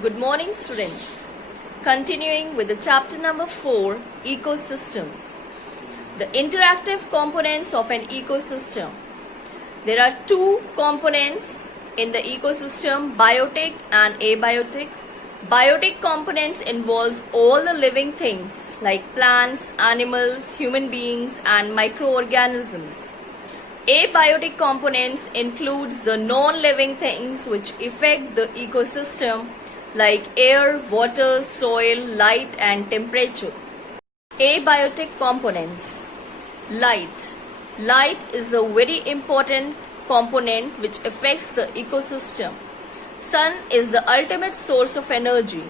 Good morning, students. Continuing with the chapter number 4, Ecosystems. The interactive components of an ecosystem. There are two components in the ecosystem, biotic and abiotic. Biotic components involves all the living things like plants, animals, human beings and microorganisms. Abiotic components includes the non-living things which affect the ecosystem like air, water, soil, light and temperature. Abiotic components. Light. Light is a very important component which affects the ecosystem. Sun is the ultimate source of energy,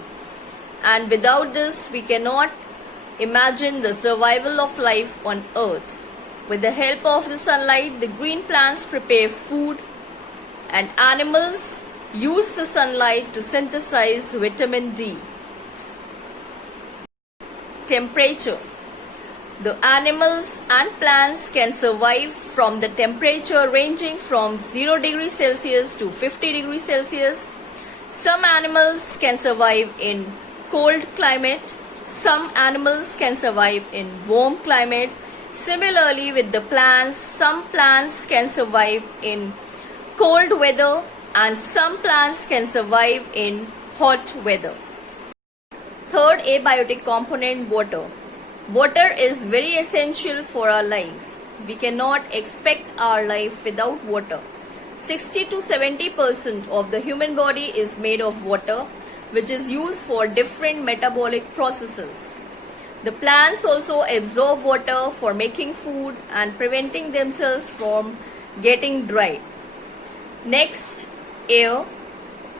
and without this we cannot imagine the survival of life on earth. With the help of the sunlight, the green plants prepare food and animals use the sunlight to synthesize vitamin D. Temperature. The animals and plants can survive from the temperature ranging from 0 degrees Celsius to 50 degrees Celsius. Some animals can survive in cold climate. Some animals can survive in warm climate. Similarly with the plants, some plants can survive in cold weather and some plants can survive in hot weather. Third abiotic component, water. Water is very essential for our lives. We cannot expect our life without water. 60 to 70% of the human body is made of water, which is used for different metabolic processes. The plants also absorb water for making food and preventing themselves from getting dry. Next, air.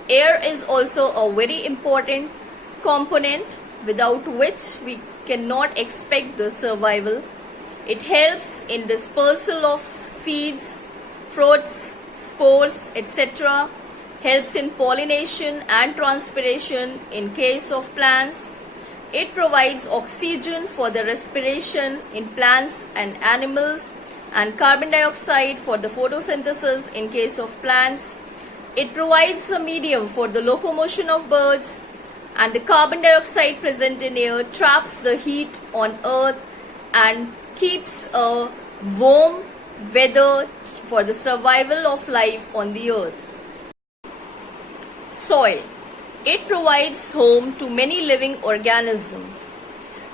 Air is also a very important component without which we cannot expect the survival. It helps in dispersal of seeds, fruits, spores, etc. Helps in pollination and transpiration in case of plants. It provides oxygen for the respiration in plants and animals and carbon dioxide for the photosynthesis in case of plants. It provides a medium for the locomotion of birds, and the carbon dioxide present in air traps the heat on earth and keeps a warm weather for the survival of life on the earth. Soil. It provides home to many living organisms.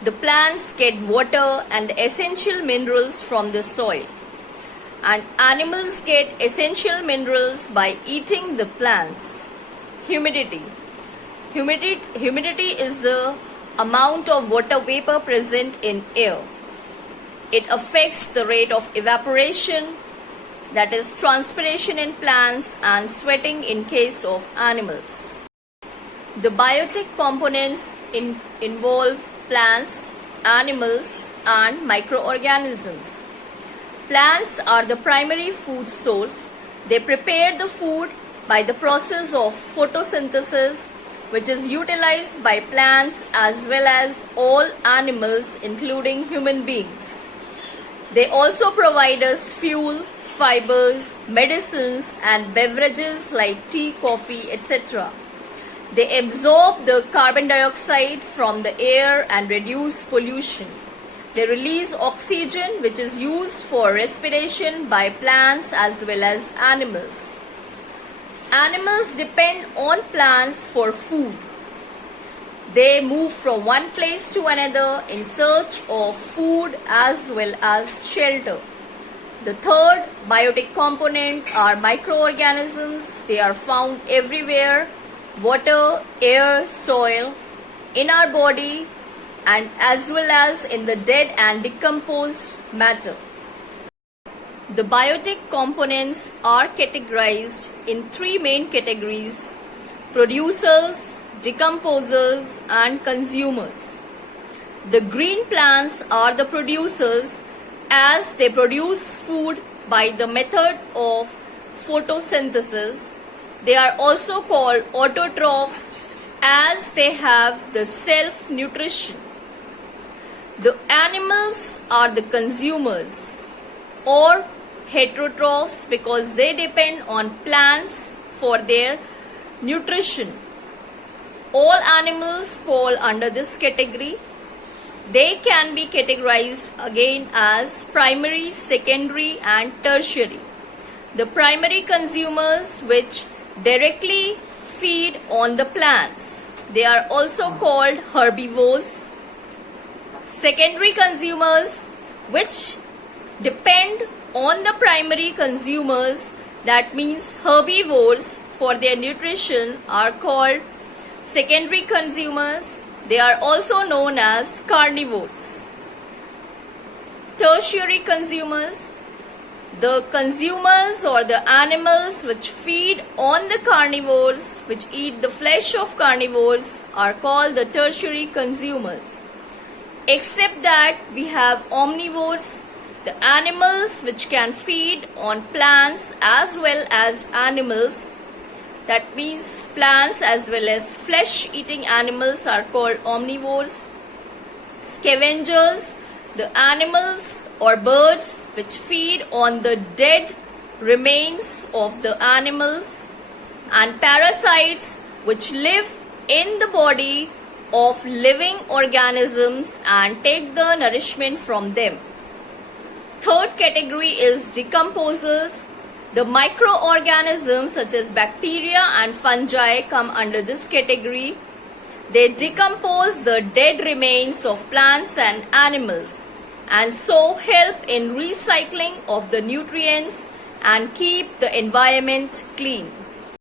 The plants get water and essential minerals from the soil, and animals get essential minerals by eating the plants. Humidity. Humidity is the amount of water vapor present in air. It affects the rate of evaporation, that is transpiration in plants, and sweating in case of animals. The biotic components involve plants, animals, and microorganisms. Plants are the primary food source. They prepare the food by the process of photosynthesis, which is utilized by plants as well as all animals, including human beings. They also provide us fuel, fibers, medicines, and beverages like tea, coffee, etc. They absorb the carbon dioxide from the air and reduce pollution. They release oxygen, which is used for respiration by plants as well as animals. Animals depend on plants for food. They move from one place to another in search of food as well as shelter. The third biotic component are microorganisms. They are found everywhere: water, air, soil, in our body, and as well as in the dead and decomposed matter. The biotic components are categorized in three main categories: producers, decomposers, and consumers. The green plants are the producers as they produce food by the method of photosynthesis. They are also called autotrophs as they have the self-nutrition. The animals are the consumers or heterotrophs because they depend on plants for their nutrition. All animals fall under this category. They can be categorized again as primary, secondary and tertiary. The primary consumers which directly feed on the plants, they are also called herbivores. Secondary consumers which depend on the primary consumers, that means herbivores, for their nutrition are called secondary consumers. They are also known as carnivores. Tertiary consumers, the consumers or the animals which feed on the carnivores, which eat the flesh of carnivores, are called the tertiary consumers. Except that we have omnivores, the animals which can feed on plants as well as animals. That means plants as well as flesh-eating animals are called omnivores. Scavengers, the animals or birds which feed on the dead remains of the animals. And parasites which live in the body of living organisms and take the nourishment from them. Third category is decomposers. The microorganisms such as bacteria and fungi come under this category. They decompose the dead remains of plants and animals and so help in recycling of the nutrients and keep the environment clean.